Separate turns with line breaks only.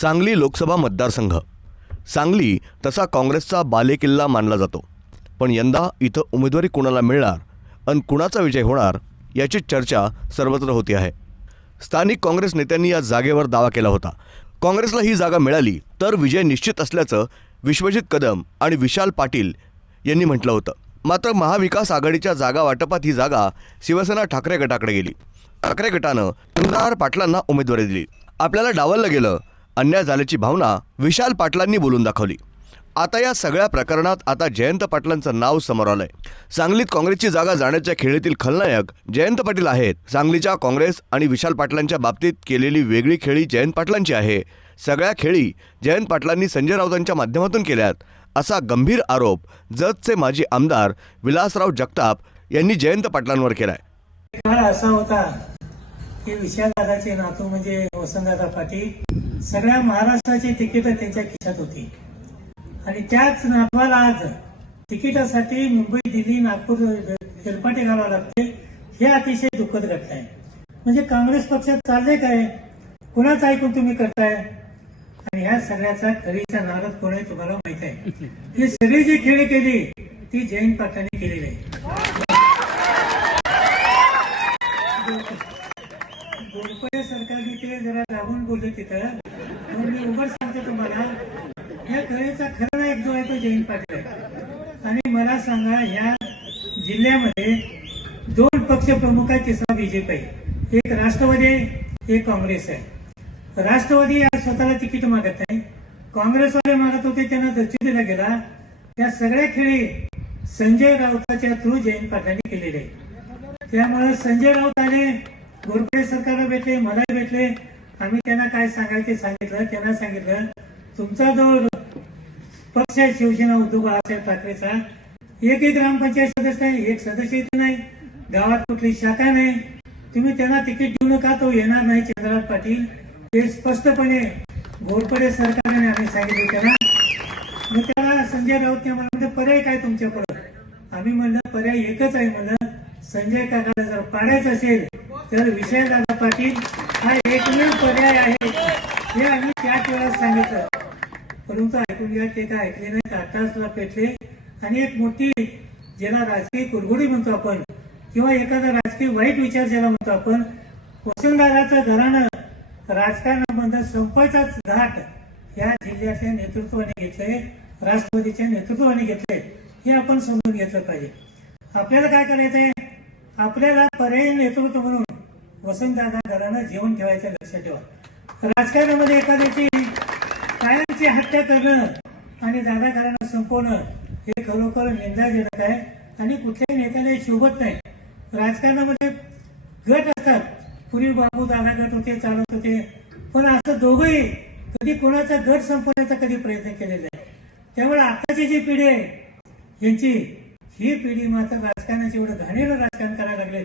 सांगली लोकसभा मतदारसंघ. सांगली तसा काँग्रेसचा बालेकिल्ला मानला जातो. पण यंदा इथं उमेदवारी कुणाला मिळणार आणि कुणाचा विजय होणार याची चर्चा सर्वत्र होती आहे. स्थानिक काँग्रेस नेत्यांनी या जागेवर दावा केला होता. काँग्रेसला ही जागा मिळाली तर विजय निश्चित असल्याचं विश्वजित कदम आणि विशाल पाटील यांनी म्हटलं होतं. मात्र महाविकास आघाडीच्या जागा वाटपात ही जागा शिवसेना ठाकरे गटाकडे गेली. ठाकरे गटानं चंद्रहार पाटलांना उमेदवारी दिली. आपल्याला डावललं गेलं अन्याय झाल्याची भावना विशाल पाटलांनी बोलून दाखवली. आता या सगळ्या प्रकरणात आता जयंत पाटलांचं नाव समोर आलंय. सांगलीत काँग्रेसची जागा जाण्याच्या खेळीतील खलनायक जयंत पाटील आहेत. सांगलीच्या काँग्रेस आणि विशाल पाटलांच्या बाबतीत केलेली वेगळी खेळी जयंत पाटलांची आहे. सगळ्या खेळी जयंत पाटलांनी संजय राऊतांच्या माध्यमातून केल्यात. असा गंभीर आरोप जतचे माजी आमदार विलासराव जगताप यांनी जयंत पाटलांवर केलाय.
असा होता की विशालदादाचे नातू म्हणजे वसंतदादा पाटील सगळ्या महाराष्ट्राची तिकीट त्यांच्या खिशात होती. आणि त्याच नावाला आज तिकिटासाठी मुंबई दिल्ली नागपूर हेलपाटे घालावं लागते हे अतिशय दुःखद घटना आहे. म्हणजे काँग्रेस पक्षात चाललंय काय? कुणाचं ऐकून तुम्ही करताय? आणि ह्या सगळ्याचा खरीचा नारद कोण आहे तुम्हाला माहीत आहे. ही सगळी जी खेळी केली ती जयंत पाटलांनी केलेली आहे. तिकडे जरा लागून बोलले तिथं म्हणून मी उघड सांगतो तुम्हाला या कलेचा खरा एक जो आहे तो जयंत पाटील आहे. आणि मला सांगा या जिल्ह्यामध्ये दोन पक्ष प्रमुख आहेत तिसरा बीजेपी आहे. एक राष्ट्रवादी आहे एक काँग्रेस आहे. राष्ट्रवादी या स्वतःला तिकीट मागत नाही. काँग्रेसवाले मागत होते त्यांना दर्जी दिला गेला. त्या सगळ्या खेळी संजय राऊताच्या थ्रू जयंत पाटलांनी केलेले आहे त्यामुळे संजय राऊत आले गोरपडे सरकारला भेटले मला भेटले आम्ही त्यांना काय सांगायचे सांगितलं त्यांना सांगितलं. तुमचा जो पक्ष आहे शिवसेना उद्धव बाळासाहेब ठाकरेचा एकही ग्रामपंचायत सदस्य नाही एक सदस्य इथे नाही. गावात कुठली शाखा नाही. तुम्ही त्यांना तिकीट देऊ नका तो येणार नाही चंद्रनाथ पाटील. हे स्पष्टपणे घोरपडे सरकारने आम्ही सांगितले त्यांना. मग त्याला संजय राऊत म्हणलं म्हणते पर्याय काय तुमच्याकडं? आम्ही म्हणलं पर्याय एकच आहे म्हणलं संजय काकाला जर पाडायचं असेल तर विजयदादा पाटील हा एकमेव पर्याय आहे. हे आम्ही त्याच वेळेस सांगितलं. परंतु ऐकून घ्या ते काय ऐकले नाही आताच पेटले. आणि एक मोठी ज्याला राजकीय कुरगुडी म्हणतो आपण किंवा एखादा राजकीय वाईट विचार ज्याला म्हणतो आपण वसंतदादाचं घराणं राजकारणाबद्दल संपायचाच घाट या जिल्ह्याच्या नेतृत्वाने घेतलंय राष्ट्रवादीच्या नेतृत्वाने घेतलंय हे आपण समजून घेतलं पाहिजे. आपल्याला काय करायचंय? आपल्याला पर्यायी नेतृत्व म्हणून वसंतदादा घरानं जेवण ठेवायचं लक्षात ठेवा. राजकारणामध्ये एखाद्याची कायमची हत्या करणं आणि दादाकारांना संपवणं हे खरोखर निंदाजनक आहे आणि कुठल्याही नेत्याला शोभत नाही. राजकारणामध्ये गट असतात. पूर्वी बाबू दादा गट होते चालत होते. पण असं दोघंही कधी कोणाचा गट संपवण्याचा कधी प्रयत्न केलेला आहे त्यामुळे आताची जी पिढी आहे यांची ही पिढी मात्र राजकारणाची एवढं घाणेरं राजकारण करायला लागले